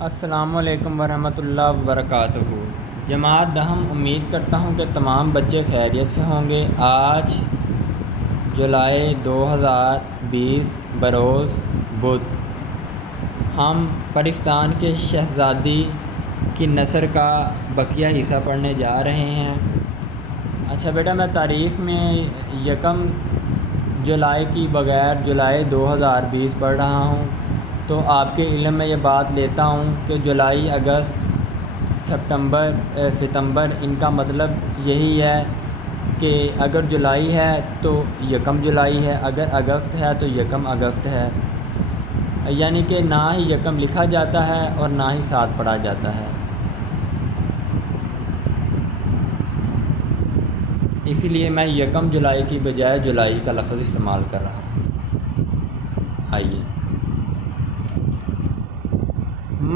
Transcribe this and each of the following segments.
السلام علیکم ورحمۃ اللہ وبرکاتہ۔ جماعت دہم امید کرتا ہوں کہ تمام بچے خیریت سے ہوں گے۔ آج جولائی 2020 بروز بدھ ہم پرستان کے شہزادی کی نثر کا بقیہ حصہ پڑھنے جا رہے ہیں۔ اچھا بیٹا، میں تاریخ میں 1 جولائی کی بغیر جولائی 2020 پڑھ رہا ہوں، تو آپ کے علم میں یہ بات لیتا ہوں کہ جولائی، اگست، ستمبر ان کا مطلب یہی ہے کہ اگر جولائی ہے تو 1 جولائی ہے، اگر اگست ہے تو 1 اگست ہے، یعنی کہ نہ ہی 1 لکھا جاتا ہے اور نہ ہی 7 پڑھا جاتا ہے۔ اسی لیے میں 1 جولائی کی بجائے جولائی کا لفظ استعمال کر رہا ہوں۔ آئیے،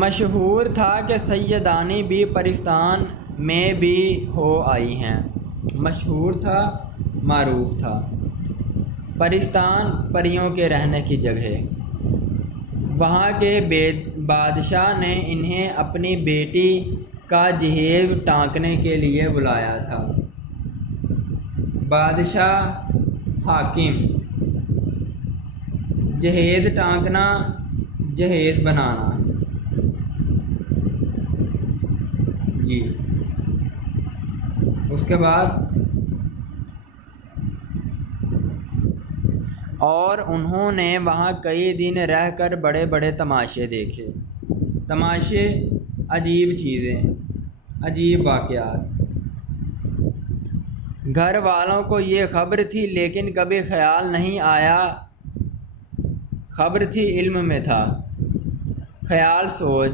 مشہور تھا کہ سیدانی بھی پرستان میں بھی ہو آئی ہیں۔ مشہور تھا، معروف تھا۔ پرستان پریوں کے رہنے کی جگہ۔ وہاں کے بادشاہ نے انہیں اپنی بیٹی کا جہیز ٹانکنے کے لیے بلایا تھا۔ بادشاہ، حاکم، جہیز ٹانکنا، جہیز بنانا۔ جی، اس کے بعد اور انہوں نے وہاں کئی دن رہ کر بڑے بڑے تماشے دیکھے۔ تماشے، عجیب چیزیں، عجیب واقعات۔ گھر والوں کو یہ خبر تھی لیکن کبھی خیال نہیں آیا، خبر تھی علم میں تھا، خیال سوچ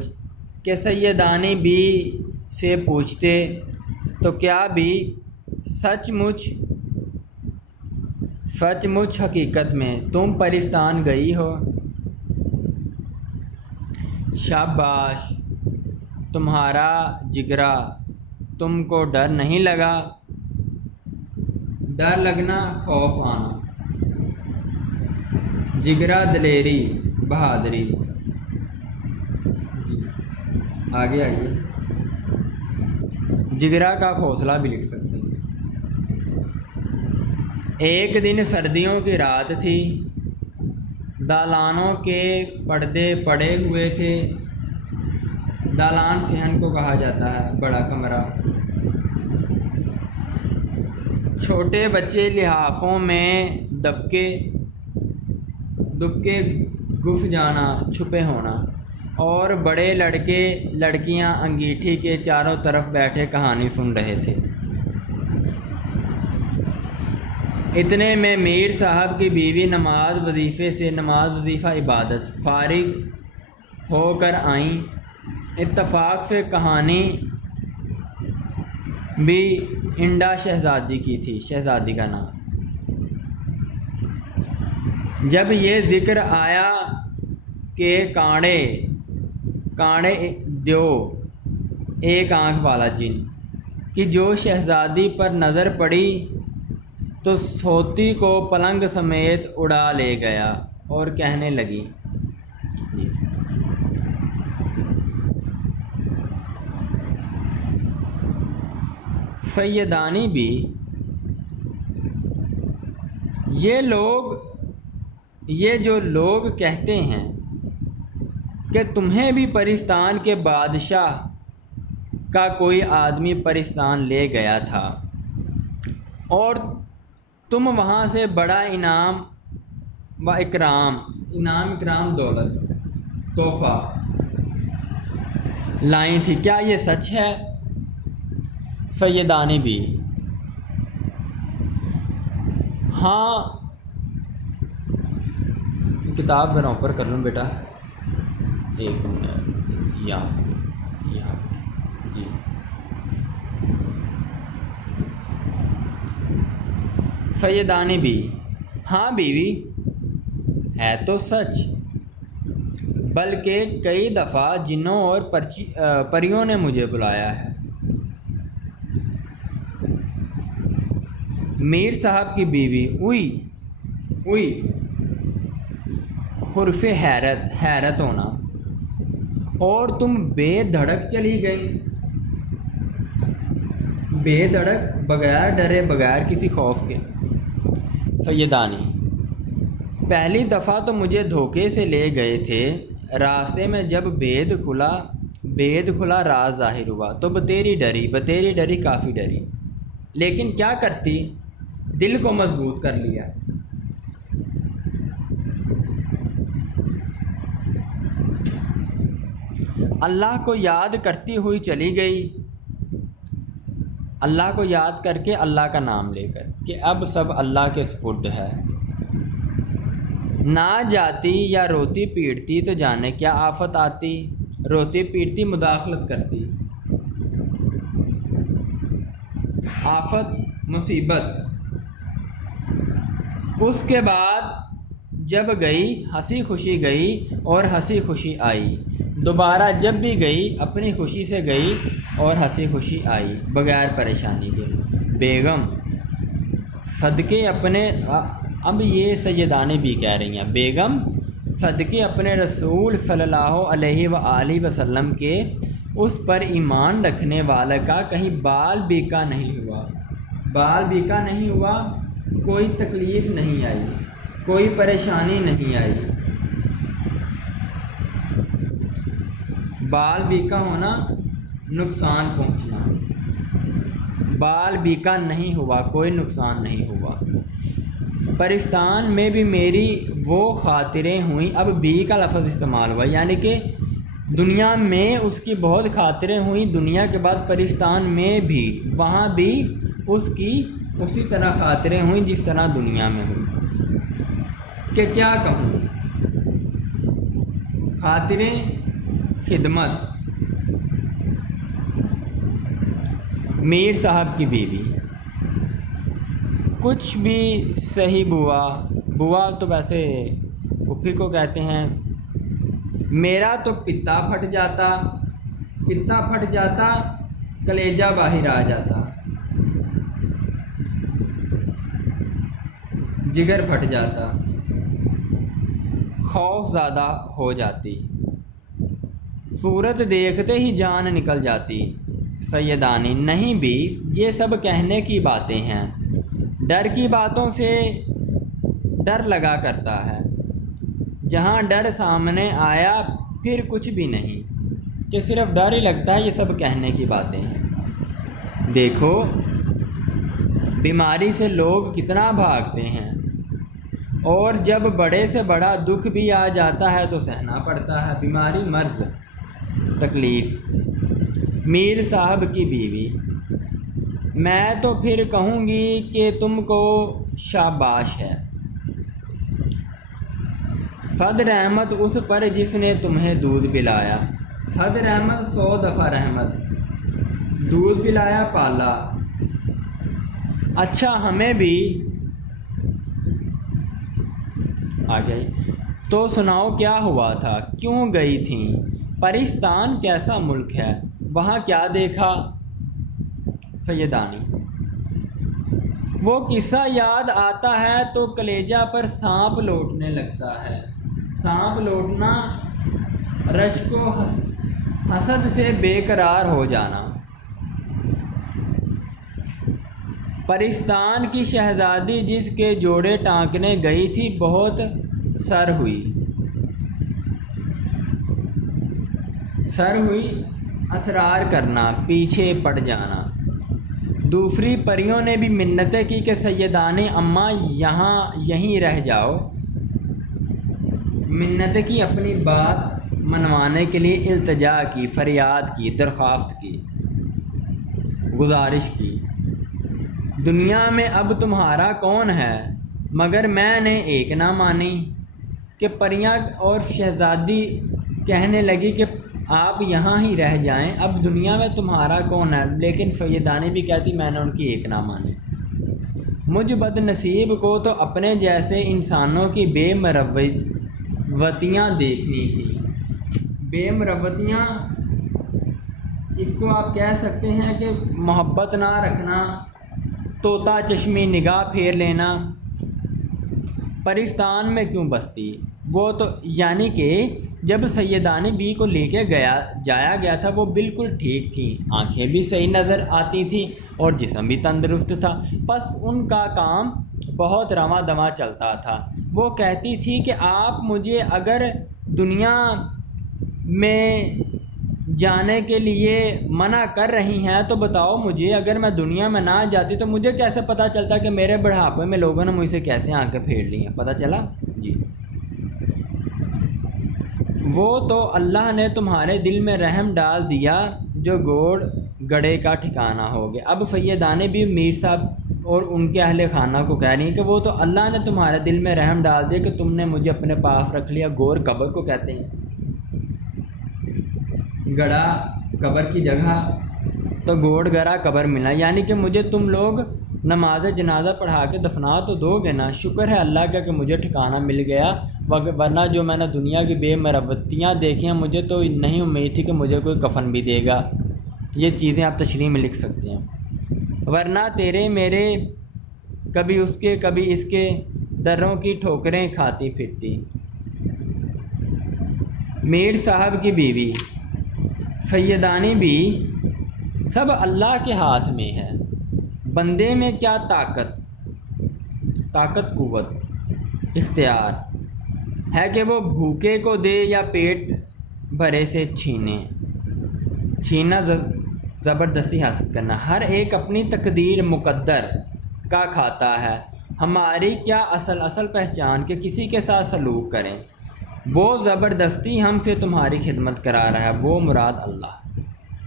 کہ سیدانی بی سے پوچھتے تو کیا بھی سچ مچ حقیقت میں تم پرستان گئی ہو؟ شاباش تمہارا جگرا، تم کو ڈر نہیں لگا؟ ڈر لگنا، خوف آنا، جگرا دلیری، بہادری۔ جی، آگے آئیے، جگرا کا حوصلہ بھی لکھ سکتے ہیں۔ ایک دن سردیوں کی رات تھی، دالانوں کے پردے پڑے ہوئے تھے۔ دالان صحن کو کہا جاتا ہے، بڑا کمرہ۔ چھوٹے بچے لحافوں میں دبکے گف جانا، چھپے ہونا، اور بڑے لڑکے لڑکیاں انگیٹھی کے چاروں طرف بیٹھے کہانی سن رہے تھے۔ اتنے میں میر صاحب کی بیوی نماز وظیفہ عبادت فارغ ہو کر آئیں۔ اتفاق سے کہانی بھی انڈا شہزادی کی تھی، شہزادی کا نام۔ جب یہ ذکر آیا کہ کانڑے دیو، ایک آنکھ والا جن، کہ جو شہزادی پر نظر پڑی تو سوتی کو پلنگ سمیت اڑا لے گیا اور کہنے لگی، سیدانی بھی، یہ جو لوگ کہتے ہیں کہ تمہیں بھی پرستان کے بادشاہ کا کوئی آدمی پرستان لے گیا تھا اور تم وہاں سے بڑا انعام و اکرام دولت، تحفہ لائی تھی، کیا یہ سچ ہے؟ سیدانی بھی، ہاں۔ کتاب ذرا اوپر کر لوں بیٹا، ایک منٹ، یہاں جی۔ سیدانی بھی، ہاں بیوی، ہے تو سچ، بلکہ کئی دفعہ جنوں اور پریوں نے مجھے بلایا ہے۔ میر صاحب کی بیوی، اوئی، حرف حیرت ہونا، اور تم بے دھڑک چلی گئی، بے دھڑک، بغیر ڈرے، بغیر کسی خوف کے۔ سیدانی: پہلی دفعہ تو مجھے دھوکے سے لے گئے تھے، راستے میں جب بید کھلا راز ظاہر ہوا تو بتیری ڈری کافی ڈری، لیکن کیا کرتی، دل کو مضبوط کر لیا۔ اللہ کو یاد کرتی ہوئی چلی گئی، اللہ کو یاد کر کے، اللہ کا نام لے کر کہ اب سب اللہ کے سپرد ہے۔ نہ جاتی یا روتی پیٹتی تو جانے کیا آفت آتی، روتی پیٹتی مداخلت کرتی، آفت مصیبت۔ اس کے بعد جب گئی ہنسی خوشی گئی اور ہنسی خوشی آئی، دوبارہ جب بھی گئی اپنی خوشی سے گئی اور ہنسی خوشی آئی بغیر پریشانی کے۔ بیگم: صدقے اپنے، اب یہ سیدانی بھی کہہ رہی ہیں، بیگم صدقے اپنے رسول صلی اللہ علیہ وآلہ وسلم کے اس پر ایمان رکھنے والے کا کہیں بال بیکا نہیں ہوا، کوئی تکلیف نہیں آئی، کوئی پریشانی نہیں آئی۔ بال بیکا ہونا، نقصان پہنچنا، بال بیکا نہیں ہوا، کوئی نقصان نہیں ہوا۔ پرستان میں بھی میری وہ خاطریں ہوئیں، اب بی کا لفظ استعمال ہوا، یعنی کہ دنیا میں اس کی بہت خاطریں ہوئیں، دنیا کے بعد پرستان میں بھی، وہاں بھی اس کی اسی طرح خاطریں ہوئیں جس طرح دنیا میں ہوئی۔ کہ کیا کہوں، خاطریں خدمت۔ میر صاحب کی بیوی: کچھ بھی صحیح بوا تو ویسے پھوپھی کو کہتے ہیں، میرا تو پتا پھٹ جاتا، کلیجہ باہر آ جاتا، جگر پھٹ جاتا، خوف زیادہ ہو جاتی، صورت دیکھتے ہی جان نکل جاتی۔ سیدانی: نہیں بھی، یہ سب کہنے کی باتیں ہیں، ڈر کی باتوں سے ڈر لگا کرتا ہے، جہاں ڈر سامنے آیا پھر کچھ بھی نہیں، کہ صرف ڈر ہی لگتا ہے، یہ سب کہنے کی باتیں ہیں۔ دیکھو بیماری سے لوگ کتنا بھاگتے ہیں، اور جب بڑے سے بڑا دکھ بھی آ جاتا ہے تو سہنا پڑتا ہے، بیماری، مرض، تکلیف۔ میر صاحب کی بیوی: میں تو پھر کہوں گی کہ تم کو شاباش ہے، صد رحمت اس پر جس نے تمہیں دودھ پلایا، صد رحمت 100 دفعہ رحمت، دودھ پلایا پالا۔ اچھا ہمیں بھی آ گئی تو سناؤ کیا ہوا تھا، کیوں گئی تھیں، پرستان کیسا ملک ہے، وہاں کیا دیکھا؟ سیدانی: وہ قصہ یاد آتا ہے تو کلیجہ پر سانپ لوٹنے لگتا ہے، سانپ لوٹنا، رشک و حسد سے بے قرار ہو جانا۔ پرستان کی شہزادی جس کے جوڑے ٹانکنے گئی تھی بہت سر ہوئی، اسرار کرنا، پیچھے پڑ جانا۔ دوسری پریوں نے بھی منتیں کی کہ سیدانی اماں یہیں رہ جاؤ، منتیں کی، اپنی بات منوانے کے لیے التجا کی، فریاد کی، درخواست کی، گزارش کی۔ دنیا میں اب تمہارا کون ہے؟ مگر میں نے ایک نہ مانی، کہ پریاں اور شہزادی کہنے لگی کہ آپ یہاں ہی رہ جائیں، اب دنیا میں تمہارا کون ہے؟ لیکن سیدانی بھی کہتی میں نے ان کی ایک نہ مانی۔ مجھ بد نصیب کو تو اپنے جیسے انسانوں کی بے مروتیاں دیکھنی تھی۔ بے مروتیاں، اس کو آپ کہہ سکتے ہیں کہ محبت نہ رکھنا، طوطا چشمی نگاہ پھیر لینا۔ پرستان میں کیوں بستی؟ وہ تو یعنی کہ جب سیدانی بی کو لے کے جایا گیا تھا وہ بالکل ٹھیک تھیں، آنکھیں بھی صحیح نظر آتی تھیں اور جسم بھی تندرست تھا، بس ان کا کام بہت رواں دواں چلتا تھا۔ وہ کہتی تھی کہ آپ مجھے اگر دنیا میں جانے کے لیے منع کر رہی ہیں تو بتاؤ مجھے، اگر میں دنیا میں نہ جاتی تو مجھے کیسے پتہ چلتا کہ میرے بڑھاپے میں لوگوں نے مجھ سے کیسے آنکھیں پھیر لی ہیں؟ پتہ چلا؟ جی، وہ تو اللہ نے تمہارے دل میں رحم ڈال دیا جو گوڑ گڑے کا ٹھکانہ ہو گیا۔ اب سیدانی بھی میر صاحب اور ان کے اہل خانہ کو کہہ رہی ہیں کہ وہ تو اللہ نے تمہارے دل میں رحم ڈال دیا کہ تم نے مجھے اپنے پاس رکھ لیا۔ گور قبر کو کہتے ہیں، گڑا قبر کی جگہ، تو گوڑ گڑا قبر ملا، یعنی کہ مجھے تم لوگ نماز جنازہ پڑھا کے دفنا تو دو گے نا۔ شکر ہے اللہ کا کہ مجھے ٹھکانہ مل گیا، ورنہ جو میں نے دنیا کی بے مربتیاں دیکھی ہیں مجھے تو نہیں امید تھی کہ مجھے کوئی کفن بھی دے گا۔ یہ چیزیں آپ تشریح میں لکھ سکتے ہیں۔ ورنہ تیرے میرے کبھی اس کے کبھی اس کے دروں کی ٹھوکریں کھاتی پھرتی۔ میر صاحب کی بیوی سیدانی بھی سب اللہ کے ہاتھ میں ہے، بندے میں کیا طاقت قوت اختیار ہے کہ وہ بھوکے کو دے یا پیٹ بھرے سے چھینا زبردستی حاصل کرنا۔ ہر ایک اپنی تقدیر مقدر کا کھاتا ہے، ہماری کیا اصل پہچان کہ کسی کے ساتھ سلوک کریں، وہ زبردستی ہم سے تمہاری خدمت کرا رہا ہے، وہ مراد اللہ۔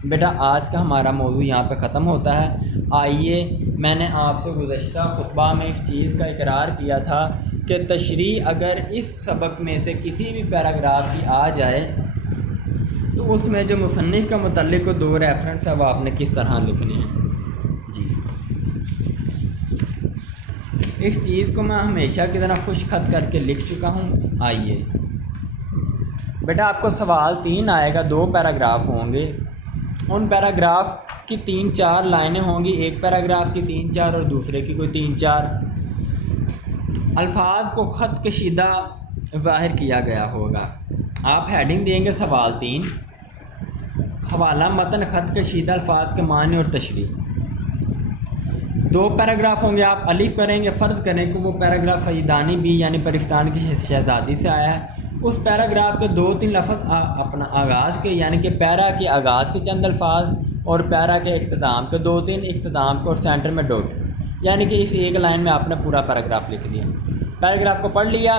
بیٹا آج کا ہمارا موضوع یہاں پہ ختم ہوتا ہے۔ آئیے، میں نے آپ سے گزشتہ خطبہ میں ایک چیز کا اقرار کیا تھا کہ تشریح اگر اس سبق میں سے کسی بھی پیراگراف کی آ جائے تو اس میں جو مصنف کا متعلق دو ریفرنس ہے وہ آپ نے کس طرح لکھنے ہیں۔ جی، اس چیز کو میں ہمیشہ کی طرح خوش خط کر کے لکھ چکا ہوں۔ آئیے بیٹا، آپ کو سوال 3 آئے گا، 2 پیراگراف ہوں گے، ان پیراگراف کی 3-4 لائنیں ہوں گی، ایک پیراگراف کی 3-4 اور دوسرے کی کوئی 3-4۔ الفاظ کو خط کشیدہ ظاہر کیا گیا ہوگا۔ آپ ہیڈنگ دیں گے سوال 3، حوالہ متن خط کشیدہ الفاظ کے معنی اور تشریح۔ 2 پیراگراف ہوں گے، آپ الف کریں گے، فرض کریں کہ وہ پیراگراف سیدانی بی یعنی پرستان کی شہزادی سے آیا ہے، اس پیراگراف کے 2-3 لفظ اپنا آغاز کے یعنی کہ پیرا کے آغاز کے چند الفاظ اور پیرا کے اختتام کے 2-3 اختتام کے اور سینٹر میں ڈاٹ، یعنی کہ اس ایک لائن میں آپ نے پورا پیراگراف لکھ دیا۔ پیراگراف کو پڑھ لیا،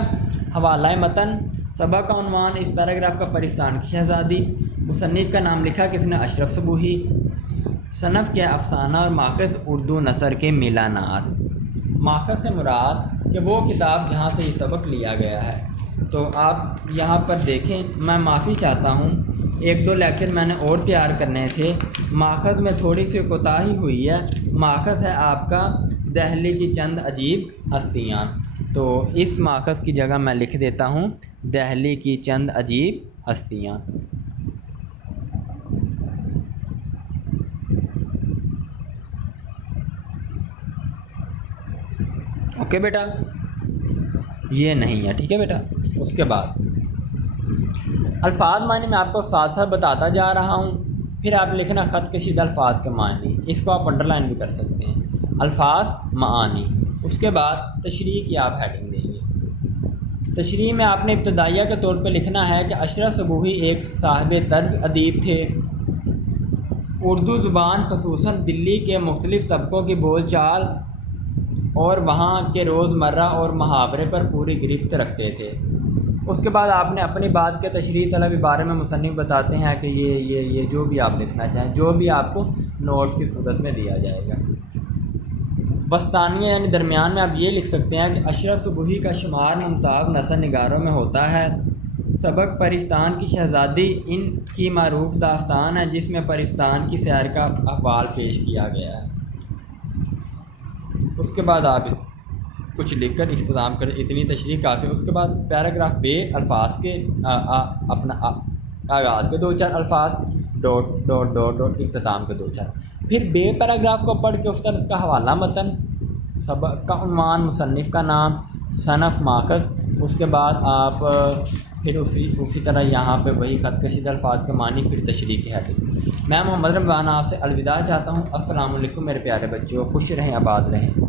حوالہ متن، سبق کا عنوان اس پیراگراف کا پرستان کی شہزادی، مصنف کا نام لکھا کس نے، اشرف صبوحی، صنف کیا افسانہ اور ماخذ اردو نثر کے میلانات۔ ماخذ سے مراد کہ وہ کتاب جہاں سے یہ سبق لیا گیا ہے۔ تو آپ یہاں پر دیکھیں، میں معافی چاہتا ہوں، 1-2 لیکچر میں نے اور تیار کرنے تھے، ماخذ میں تھوڑی سی کوتاہی ہوئی ہے۔ ماخذ ہے آپ کا دہلی کی چند عجیب ہستیاں، تو اس ماخذ کی جگہ میں لکھ دیتا ہوں دہلی کی چند عجیب ہستیاں۔ اوکے بیٹا، یہ نہیں ہے، ٹھیک ہے بیٹا۔ اس کے بعد الفاظ معنی میں آپ کو ساتھ ساتھ بتاتا جا رہا ہوں، پھر آپ لکھنا خط کشیدہ الفاظ کے معنی، اس کو آپ انڈر لائن بھی کر سکتے ہیں، الفاظ معانی۔ اس کے بعد تشریح کی آپ ہیڈنگ دیں گے۔ تشریح میں آپ نے ابتدائیہ کے طور پہ لکھنا ہے کہ اشرف صبوحی ایک صاحب طرز ادیب تھے، اردو زبان خصوصاً دلی کے مختلف طبقوں کی بول چال اور وہاں کے روزمرہ اور محاورے پر پوری گرفت رکھتے تھے۔ اس کے بعد آپ نے اپنی بات کے تشریح طلب بارے میں مصنف بتاتے ہیں کہ یہ جو بھی آپ لکھنا چاہیں، جو بھی آپ کو نوٹس کی صورت میں دیا جائے گا۔ وسطانیہ یعنی درمیان میں آپ یہ لکھ سکتے ہیں کہ اشرف صبوحی کا شمار ممتاز نثر نگاروں میں ہوتا ہے۔ سبق پرستان کی شہزادی ان کی معروف داستان ہے جس میں پرستان کی سیر کا احوال پیش کیا گیا ہے۔ اس کے بعد آپ کچھ لکھ کر اختتام کریں، اتنی تشریح کافی۔ اس کے بعد پیراگراف بے الفاظ کے اپنا آغاز کے 2-4 الفاظ، ڈاٹ ڈاٹ ڈاٹ ڈاٹ، اختتام کے 2-4، پھر بے پیراگراف کو پڑھ کے اس طرح اس کا حوالہ متن، سبق کا عنوان، مصنف کا نام، صنف، ماخذ۔ اس کے بعد آپ پھر اسی طرح یہاں پہ وہی خط کشیدہ الفاظ کا معنی، پھر تشریح کی حیثیت۔ میں محمد رمضان آپ سے الوداع چاہتا ہوں۔ السلام علیکم میرے پیارے بچوں، خوش رہیں، آباد رہیں۔